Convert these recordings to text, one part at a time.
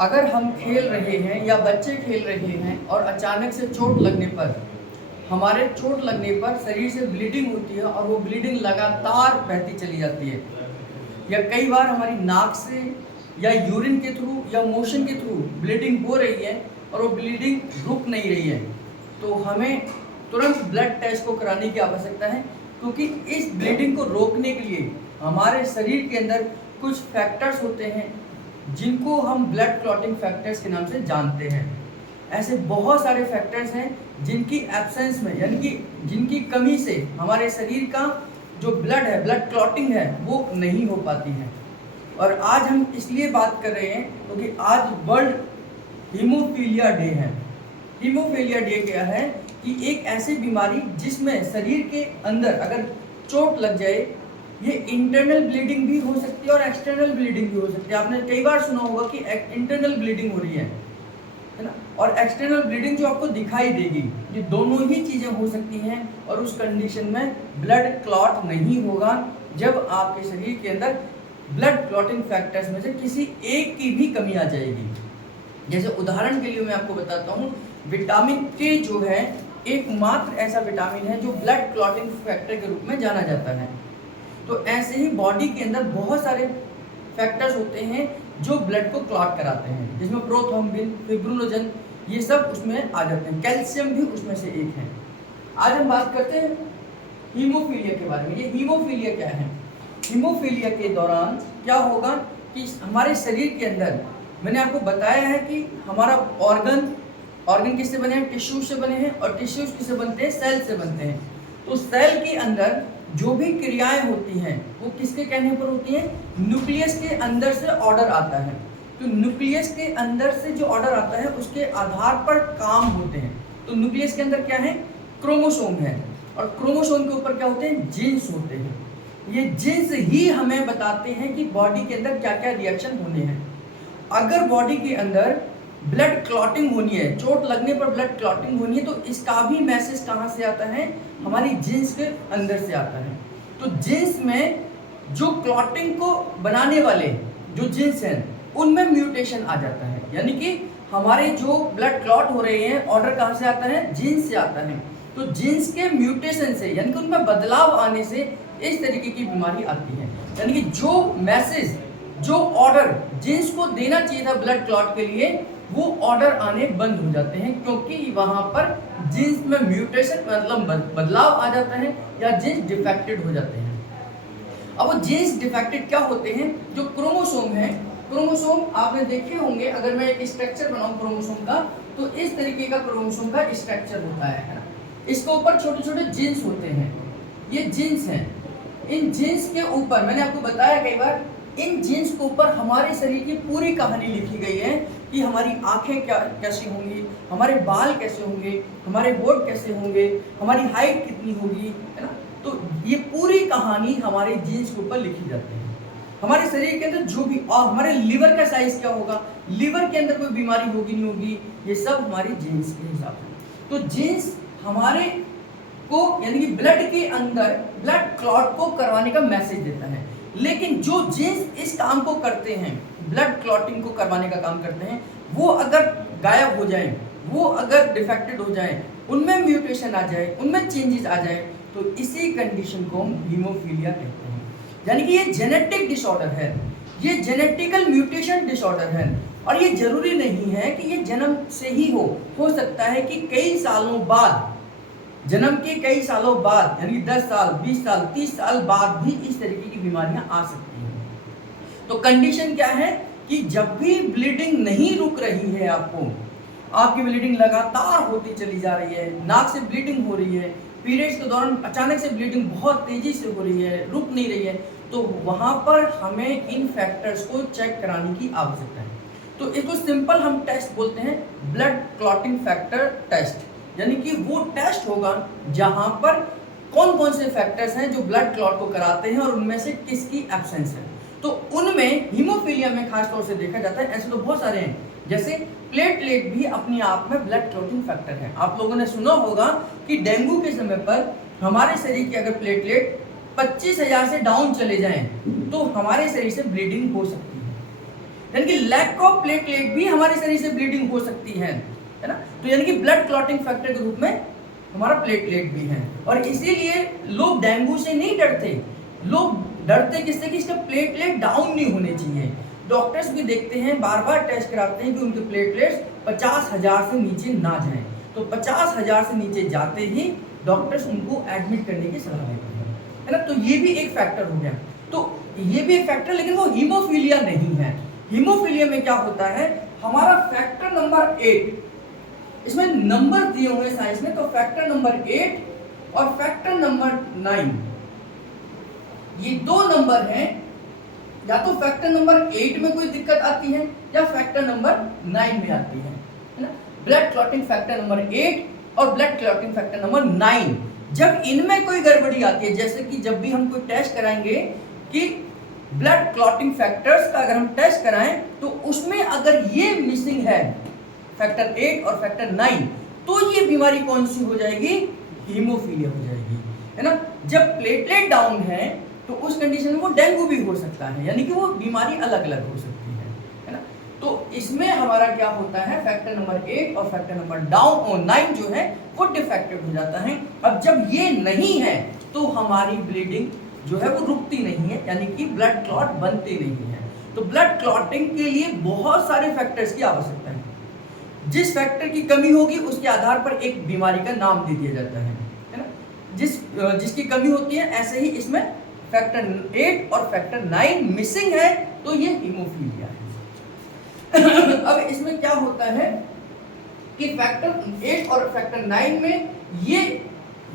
अगर हम खेल रहे हैं या बच्चे खेल रहे हैं और अचानक से चोट लगने पर शरीर से ब्लीडिंग होती है और वो ब्लीडिंग लगातार बहती चली जाती है, या कई बार हमारी नाक से या यूरिन के थ्रू या मोशन के थ्रू ब्लीडिंग हो रही है और वो ब्लीडिंग रुक नहीं रही है, तो हमें तुरंत ब्लड टेस्ट को कराने की आवश्यकता है, क्योंकि इस ब्लीडिंग को रोकने के लिए हमारे शरीर के अंदर कुछ फैक्टर्स होते हैं जिनको हम ब्लड क्लॉटिंग फैक्टर्स के नाम से जानते हैं। ऐसे बहुत सारे फैक्टर्स हैं जिनकी एब्सेंस में, यानी कि जिनकी कमी से हमारे शरीर का जो ब्लड है, ब्लड क्लॉटिंग है, वो नहीं हो पाती है। और आज हम इसलिए बात कर रहे हैं क्योंकि आज वर्ल्ड हीमोफीलिया डे है। हीमोफीलिया डे क्या है कि एक ऐसी बीमारी जिसमें शरीर के अंदर अगर चोट लग जाए, ये इंटरनल ब्लीडिंग भी हो सकती है और एक्सटर्नल ब्लीडिंग भी हो सकती है। आपने कई बार सुना होगा कि इंटरनल ब्लीडिंग हो रही है ना, और एक्सटर्नल ब्लीडिंग जो आपको दिखाई देगी, ये दोनों ही चीज़ें हो सकती हैं। और उस कंडीशन में ब्लड क्लॉट नहीं होगा जब आपके शरीर के अंदर ब्लड क्लॉटिंग फैक्टर्स में से किसी एक की भी कमी आ जाएगी। जैसे उदाहरण के लिए मैं आपको बताता हूँ, विटामिन के जो है एकमात्र ऐसा विटामिन है जो ब्लड क्लॉटिंग फैक्टर के रूप में जाना जाता है। तो ऐसे ही बॉडी के अंदर बहुत सारे फैक्टर्स होते हैं जो ब्लड को क्लॉट कराते हैं, जिसमें प्रोथ्रोम्बिन, फिब्रिनोजन, ये सब उसमें आ जाते हैं। कैल्शियम भी उसमें से एक है। आज हम बात करते हैं हीमोफीलिया के बारे में। ये हीमोफीलिया क्या है? हीमोफीलिया के दौरान क्या होगा कि हमारे शरीर के अंदर, मैंने आपको बताया है कि हमारा ऑर्गन किससे बने हैं? टिश्यू से बने हैं, और टिश्यूज किससे बनते हैं? सेल से बनते हैं। तो सेल के अंदर जो भी क्रियाएं होती हैं वो किसके कहने पर होती हैं? न्यूक्लियस के अंदर से ऑर्डर आता है। तो न्यूक्लियस के अंदर से जो ऑर्डर आता है उसके आधार पर काम होते हैं। तो न्यूक्लियस के अंदर क्या है? क्रोमोसोम है, और क्रोमोसोम के ऊपर क्या होते हैं? जीन्स होते हैं। ये जीन्स ही हमें बताते हैं कि बॉडी के अंदर क्या क्या रिएक्शन होने हैं। अगर बॉडी के अंदर ब्लड क्लॉटिंग होनी है, चोट लगने पर ब्लड क्लॉटिंग होनी है, तो इसका भी मैसेज कहाँ से आता है? हमारी जीन्स के अंदर से आता है। तो जीन्स में जो क्लॉटिंग को बनाने वाले जो जीन्स हैं उनमें म्यूटेशन आ जाता है, यानी कि हमारे जो ब्लड क्लॉट हो रहे हैं ऑर्डर कहाँ से आता है? जीन्स से आता है। तो जीन्स के म्यूटेशन से, यानी कि उनमें बदलाव आने से इस तरीके की बीमारी आती है। यानी कि जो मैसेज, जो ऑर्डर जीन्स को देना चाहिए था ब्लड क्लॉट के लिए, वो ऑर्डर आने बंद हो जाते हैं, क्योंकि वहां पर जीन्स में म्यूटेशन मतलब बदलाव आ जाता है या जीन्स डिफेक्टेड हो जाते हैं। अब वो जीन्स डिफेक्टेड क्या होते हैं? जो क्रोमोसोम है, क्रोमोसोम आपने देखे होंगे, अगर मैं एक स्ट्रक्चर बनाऊं क्रोमोसोम का, तो इस तरीके का क्रोमोसोम का स्ट्रक्चर होता है ना। इसके ऊपर छोटे छोटे जीन्स होते हैं, ये जीन्स हैं। इन जीन्स के ऊपर मैंने आपको बताया कई बार, इन जीन्स के ऊपर हमारे शरीर की पूरी कहानी लिखी गई है कि हमारी आंखें कैसी होंगी, हमारे बाल कैसे होंगे, हमारे होंठ कैसे होंगे, हमारी हाइट कितनी होगी, है ना। तो ये पूरी कहानी हमारे जीन्स के ऊपर लिखी जाती है। हमारे शरीर के अंदर जो भी, और हमारे लीवर का साइज क्या होगा, लीवर के अंदर कोई बीमारी होगी नहीं होगी, ये सब हमारी जीन्स के हिसाब से। तो जीन्स हमारे को, यानी कि ब्लड के अंदर ब्लड क्लॉट को करवाने का मैसेज देता है। लेकिन जो जीन्स इस काम को करते हैं, ब्लड क्लॉटिंग को करवाने का काम करते हैं, वो अगर गायब हो जाए, वो अगर डिफेक्टेड हो जाए, उनमें म्यूटेशन आ जाए, उनमें चेंजेस आ जाए, तो इसी कंडीशन को हम हीमोफीलिया कहते हैं। यानी कि ये जेनेटिक डिसऑर्डर है, ये जेनेटिकल म्यूटेशन डिसऑर्डर है। और ये जरूरी नहीं है कि ये जन्म से ही हो सकता है कि कई सालों बाद, जन्म के कई सालों बाद, यानी 10 साल, 20 साल, 30 साल बाद भी इस तरीके की बीमारियां आ सकती हैं। तो कंडीशन क्या है कि जब भी ब्लीडिंग नहीं रुक रही है, आपकी ब्लीडिंग लगातार होती चली जा रही है, नाक से ब्लीडिंग हो रही है, पीरियड्स के दौरान अचानक से ब्लीडिंग बहुत तेजी से हो रही है, रुक नहीं रही है, तो वहां पर हमें इन फैक्टर्स को चेक कराने की आवश्यकता है। तो इसको सिंपल हम टेस्ट बोलते हैं, ब्लड क्लॉटिंग फैक्टर टेस्ट। यानी कि वो टेस्ट होगा जहां पर कौन कौन से फैक्टर्स हैं जो ब्लड क्लॉट को कराते हैं और उनमें से किसकी एब्सेंस है। तो उनमें हीमोफीलिया में खास तौर से देखा जाता है, ऐसे तो बहुत सारे हैं, जैसे प्लेटलेट भी अपने आप में ब्लड क्लॉटिंग फैक्टर है। आप लोगों ने सुना होगा कि डेंगू के समय पर हमारे शरीर के अगर प्लेटलेट 25,000 से डाउन चले जाएं तो हमारे शरीर से ब्लीडिंग हो सकती है। यानी कि लैक ऑफ प्लेटलेट भी हमारे शरीर से ब्लीडिंग हो सकती है ना। तो यानी कि ब्लड क्लॉटिंग फैक्टर के रूप में हमारा प्लेटलेट भी है। और इसीलिए लोग डेंगू से नहीं डरते, लोग डरते किससे कि इसका प्लेटलेट डाउन नहीं होने चाहिए। डॉक्टर्स भी देखते हैं, बार बार टेस्ट कराते हैं कि उनके प्लेटलेट्स 50,000 से नीचे ना जाएं। तो 50,000 से नीचे जाते ही डॉक्टर्स उनको एडमिट करने की सलाह देते हैं, है ना। तो ये भी एक फैक्टर हो गया। तो ये भी एक फैक्टर, लेकिन वो हीमोफीलिया नहीं है। हीमोफीलिया में क्या होता है, हमारा फैक्टर नंबर 8, इसमें नंबर दिए हुए हैं साइंस में, तो फैक्टर नंबर 8 और फैक्टर नंबर 9, ये दो नंबर हैं। या तो फैक्टर नंबर 8 में कोई दिक्कत आती है या फैक्टर नंबर 9 में आती है ना। ब्लड क्लॉटिंग फैक्टर नंबर 8 और ब्लड क्लॉटिंग फैक्टर नंबर 9, जब इनमें कोई गड़बड़ी आती है, जैसे कि जब भी हम कोई टेस्ट कराएंगे कि ब्लड क्लॉटिंग फैक्टर्स का अगर हम टेस्ट कराएं तो उसमें अगर ये मिसिंग है फैक्टर 8 और फैक्टर 9, तो ये बीमारी कौन सी हो जाएगी, हीमोफीलिया हो जाएगी, है ना। जब प्लेटलेट डाउन है तो उस कंडीशन में वो डेंगू भी हो सकता है, यानी कि वो बीमारी अलग अलग हो सकती है ना। तो इसमें हमारा क्या होता है, फैक्टर नंबर 8 और फैक्टर नंबर डाउन और 9 जो है वो डिफेक्टेड हो जाता है। अब जब ये नहीं है तो हमारी ब्लीडिंग जो है वो रुकती नहीं है, यानी कि ब्लड क्लॉट बनते नहीं है। तो ब्लड क्लॉटिंग के लिए बहुत सारे फैक्टर्स की आवश्यकता है। जिस फैक्टर की कमी होगी उसके आधार पर एक बीमारी का नाम दे दिया जाता है ना। जिसकी कमी होती है, ऐसे ही इसमें फैक्टर 8 और फैक्टर 9 मिसिंग है तो ये हीमोफीलिया है। अब इसमें क्या होता है कि फैक्टर 8 और फैक्टर 9 में ये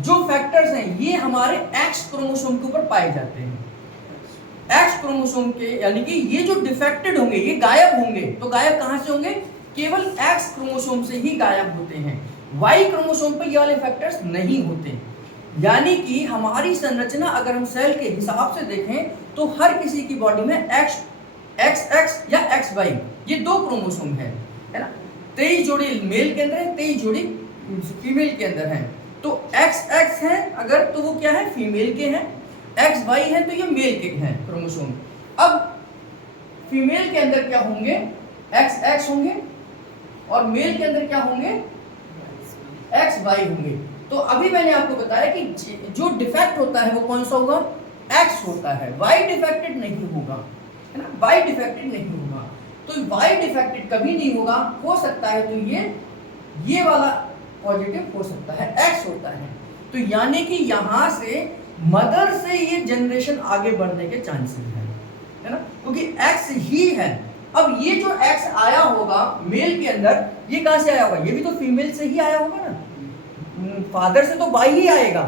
जो फैक्टर्स हैं ये हमारे एक्स क्रोमोसोम के ऊपर पाए जाते हैं। एक्स क्रोमोसोम के, यानी कि ये जो डिफेक्टेड होंगे ये गायब होंगे, तो गायब कहां से होंगे, केवल एक्स क्रोमोसोम से ही गायब होते हैं। वाई क्रोमोसोम पर ये वाले फैक्टर्स नहीं होते। यानी कि हमारी संरचना अगर हम सेल के हिसाब से देखें तो हर किसी की बॉडी में एक्स या XY ये दो क्रोमोसोम है ना। 23 जोड़ी मेल के अंदर है, 23 जोड़ी फीमेल के अंदर है। तो XX है अगर, तो वो क्या है, फीमेल के हैं। XY है तो ये मेल के हैं क्रोमोसोम। अब फीमेल के अंदर क्या होंगे, XX होंगे और मेल के अंदर क्या होंगे, XY होंगे। तो अभी मैंने आपको बताया कि जो डिफेक्ट होता है वो कौन सा होगा, X होता है, Y डिफेक्टेड नहीं होगा, है ना। Y डिफेक्टेड नहीं होगा, तो Y डिफेक्टेड कभी नहीं होगा। हो सकता है तो ये वाला पॉजिटिव हो सकता है, X होता है। तो यानी कि यहाँ से मदर से ये जनरेशन आगे बढ़ने के चांसेस हैं, है ना, क्योंकि X ही है। अब ये जो X आया होगा मेल के अंदर, ये कहाँ से आया होगा, ये भी तो फीमेल से ही आया होगा ना। फादर से तो Y ही आएगा,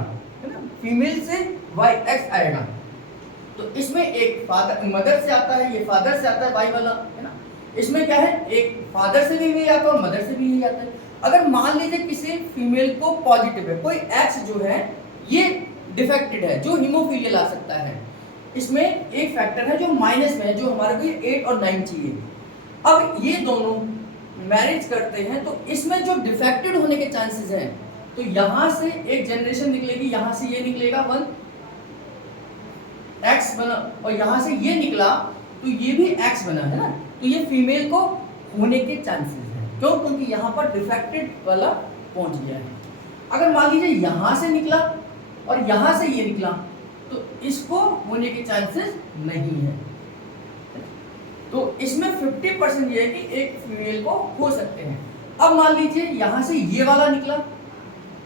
है ना, फीमेल से Y X आएगा। तो इसमें एक फादर मदर से आता है, ये फादर से आता है Y वाला, है ना। इसमें क्या है, एक फादर से भी यही आता है और मदर से भी यही आता है। अगर मान लीजिए किसी फीमेल को पॉजिटिव है, कोई X जो है ये डिफेक्टेड है, जो हीमोफीलिया ला सकता है, इसमें एक फैक्टर है जो माइनस में है, जो हमारे को 8 और 9 चाहिए। अब ये दोनों मैरिज करते हैं तो इसमें जो डिफेक्टेड होने के चांसेस हैं, तो यहां से एक जनरेशन निकलेगी, यहां से ये निकलेगा 1 X बना, और यहां से ये निकला तो ये भी X बना, है ना। तो ये फीमेल को होने के चांसेस हैं, क्यों, क्योंकि यहाँ पर डिफेक्टेड वाला पहुंच गया है। अगर मान लीजिए यहां से निकला और यहां से ये निकला तो इसको होने के चांसेस नहीं है। तो इसमें 50% ये है कि एक फीमेल को हो सकते हैं। अब मान लीजिए यहां से ये वाला निकला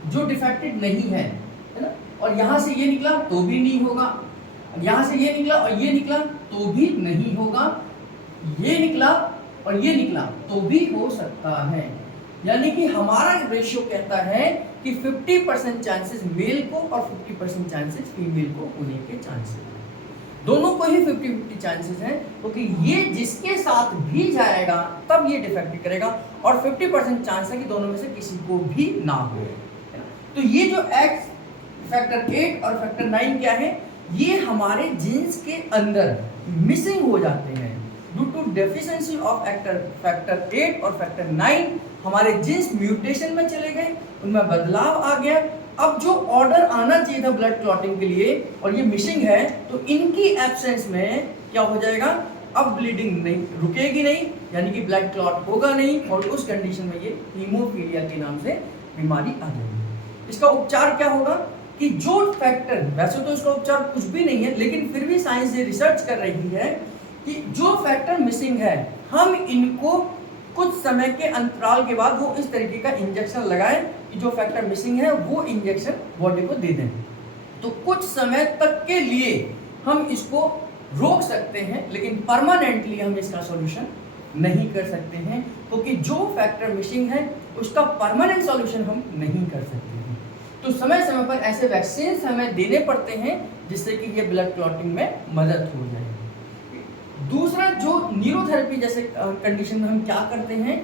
जो डिफेक्टेड नहीं है ना, और यहां से ये निकला तो भी नहीं होगा, यहां से ये निकला और ये निकला तो भी नहीं होगा, ये निकला और ये निकला तो भी हो सकता है। यानी कि हमारा रेशियो कहता है कि 50% चांसेस मेल को और 50% चांसेस फीमेल को होने के चांसेस हैं। दोनों को ही 50-50 चांसेस हैं, क्योंकि ये जिसके साथ भी जाएगा तब ये डिफेक्ट करेगा, और 50% चांस है कि दोनों में से किसी को भी ना हो। तो ये जो X फैक्टर 8 और फैक्टर 9 क्या है, ये हमारे जीन्स के अंदर मिसिंग हो जाते हैं due to deficiency of factor 8 और फैक्टर 9। हमारे जीन्स म्यूटेशन में चले गए, उनमें बदलाव आ गया। अब जो ऑर्डर आना चाहिए था ब्लड क्लॉटिंग के लिए और ये मिसिंग है, तो इनकी एब्सेंस में क्या हो जाएगा, अब ब्लीडिंग नहीं रुकेगी नहीं, यानी कि ब्लड क्लॉट होगा नहीं, और उस कंडीशन में ये हीमोफीलिया के नाम से बीमारी आ जाएगी। इसका उपचार क्या होगा कि जो फैक्टर, वैसे तो इसका उपचार कुछ भी नहीं है, लेकिन फिर भी साइंस ये रिसर्च कर रही है कि जो फैक्टर मिसिंग है हम इनको कुछ समय के अंतराल के बाद वो इस तरीके का इंजेक्शन लगाएं कि जो फैक्टर मिसिंग है वो इंजेक्शन बॉडी को दे दें। तो कुछ समय तक के लिए हम इसको रोक सकते हैं, लेकिन परमानेंटली हम इसका सॉल्यूशन नहीं कर सकते हैं, क्योंकि जो फैक्टर मिसिंग है उसका परमानेंट सॉल्यूशन हम नहीं कर सकते हैं। तो समय समय पर ऐसे वैक्सीन हमें देने पड़ते हैं जिससे कि ये ब्लड क्लॉटिंग में मदद हो जाए। दूसरा, जो न्यूरोथेरेपी जैसे कंडीशन में हम क्या करते हैं,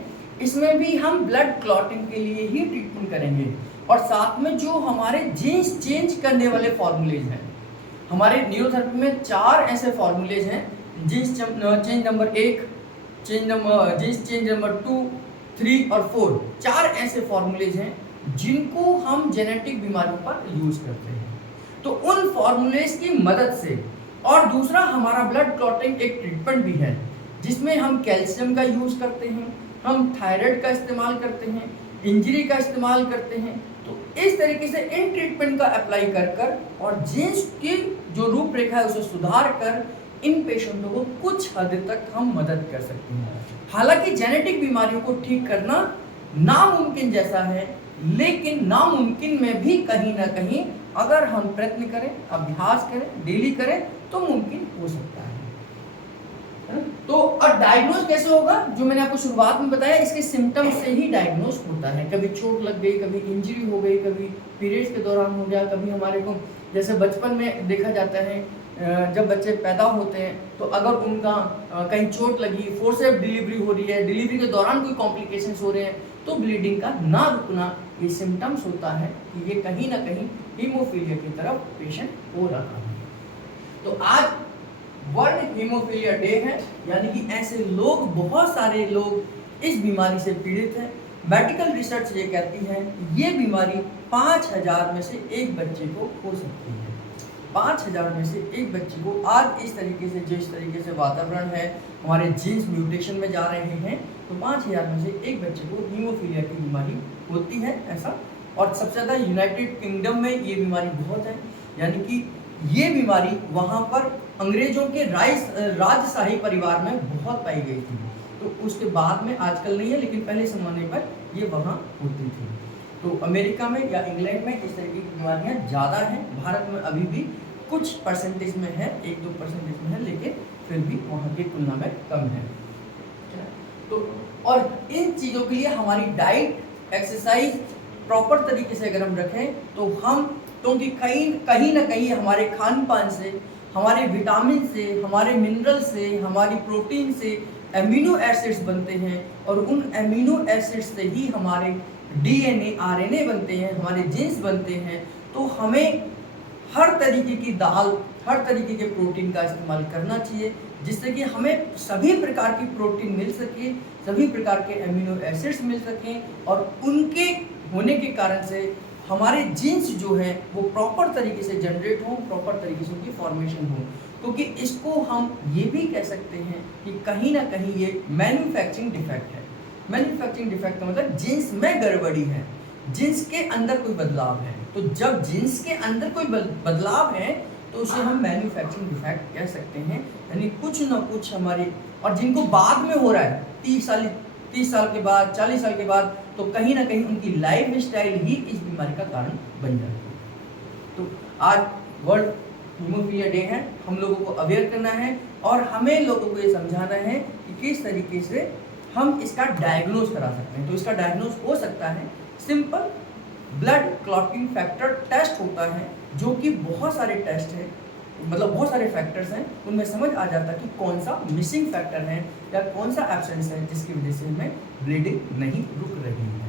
इसमें भी हम ब्लड क्लॉटिंग के लिए ही ट्रीटमेंट करेंगे, और साथ में जो हमारे जीन्स चेंज करने वाले फॉर्मूलेज हैं, हमारे न्यूरोथेरेपी में 4 ऐसे फॉर्मूलेज हैं, genes change number 1, genes change number 2, 3 और 4, 4 ऐसे फॉर्मूलेज हैं जिनको हम जेनेटिक बीमारियों पर यूज करते हैं। तो उन फॉर्मूलेज की मदद से, और दूसरा हमारा ब्लड क्लॉटिंग एक ट्रीटमेंट भी है जिसमें हम कैल्शियम का यूज करते हैं, हम थायराइड का इस्तेमाल करते हैं, इंजरी का इस्तेमाल करते हैं। तो इस तरीके से इन ट्रीटमेंट का अप्लाई कर और जीन्स की जो रूपरेखा है उसे सुधार कर इन पेशेंटों को कुछ हद तक हम मदद कर सकते हैं। हालांकि जेनेटिक बीमारियों को ठीक करना नामुमकिन जैसा है, लेकिन नामुमकिन में भी कहीं ना कहीं अगर हम प्रयत्न करें, अभ्यास करें, डेली करें तो मुमकिन हो सकता है। तो और डायग्नोज कैसे होगा, जो मैंने आपको शुरुआत में बताया, इसके सिम्टम्स से ही डायग्नोज होता है। कभी चोट लग गई, कभी इंजरी हो गई, कभी पीरियड्स के दौरान हो गया, कभी हमारे को जैसे बचपन में देखा जाता है जब बच्चे पैदा होते हैं तो अगर उनका कहीं चोट लगी, फोर्सेप डिलीवरी हो रही है, डिलीवरी के दौरान कोई कॉम्प्लिकेशंस हो रहे हैं, तो ब्लीडिंग का ना रुकना ये सिम्टम्स होता है कि ये कहीं ना कहीं हीमोफीलिया की तरफ पेशेंट हो रहा है। तो आज वर्ल्ड हीमोफीलिया डे है, यानी कि ऐसे लोग, बहुत सारे लोग इस बीमारी से पीड़ित हैं। मेडिकल रिसर्च ये कहती है ये बीमारी 5000 में से एक बच्चे को हो सकती है। 5000 में से एक बच्चे को आज इस तरीके से, जिस तरीके से वातावरण है, हमारे जीन्स म्यूटेशन में जा रहे हैं, तो 5000 में से एक बच्चे को हीमोफीलिया की बीमारी होती है ऐसा। और सबसे ज़्यादा यूनाइटेड किंगडम में ये बीमारी बहुत है, यानी कि ये बीमारी वहाँ पर अंग्रेजों के राजशाही परिवार में बहुत पाई गई थी। तो उसके बाद में आजकल नहीं है, लेकिन पहले ज़माने पर ये वहाँ होती थी। तो अमेरिका में या इंग्लैंड में इस तरह की बीमारियाँ ज़्यादा हैं। भारत में अभी भी कुछ परसेंटेज में है, 1-2% में है, लेकिन फिर भी वहाँ की तुलना में कम है। तो और इन चीज़ों के लिए हमारी डाइट, एक्सरसाइज प्रॉपर तरीके से अगर हम रखें तो हम, क्योंकि कहीं ना कहीं हमारे खान पान से, हमारे विटामिन से, हमारे मिनरल से, हमारी प्रोटीन से एमिनो एसिड्स बनते हैं, और उन एमिनो एसिड्स से ही हमारे डीएनए, आरएनए बनते हैं, हमारे जीन्स बनते हैं। तो हमें हर तरीके की दाल, हर तरीके के प्रोटीन का इस्तेमाल करना चाहिए, जिससे कि हमें सभी प्रकार की प्रोटीन मिल सके, सभी प्रकार के एमिनो एसिड्स मिल सकें, और उनके होने के कारण से हमारे जीन्स जो हैं वो प्रॉपर तरीके से जनरेट हों, प्रॉपर तरीके से उनकी फॉर्मेशन हो। क्योंकि इसको हम ये भी कह सकते हैं कि कहीं ना कहीं ये मैन्युफैक्चरिंग डिफेक्ट है। मैन्युफैक्चरिंग डिफेक्ट का मतलब जीन्स में गड़बड़ी है, जीन्स के अंदर कोई बदलाव है। तो जब जीन्स के अंदर कोई बदलाव है तो उसे हम मैन्युफैक्चरिंग डिफेक्ट कह सकते हैं। यानी कुछ ना कुछ हमारे, और जिनको बाद में हो रहा है 30 साल के बाद, 40 साल के बाद, तो कहीं ना कहीं उनकी लाइफ स्टाइल ही इस बीमारी का कारण बन जाती है। तो आज वर्ल्ड हीमोफीलिया डे है, हम लोगों को अवेयर करना है और हमें लोगों को ये समझाना है कि किस तरीके से हम इसका डायग्नोज करा सकते हैं। तो इसका डायग्नोज हो सकता है, simple blood clotting factor test होता है, जो कि बहुत सारे टेस्ट हैं, मतलब बहुत सारे फैक्टर्स हैं, उनमें समझ आ जाता है कि कौन सा मिसिंग फैक्टर है या कौन सा एब्सेंस है जिसकी वजह से हमें ब्लीडिंग नहीं रुक रही है।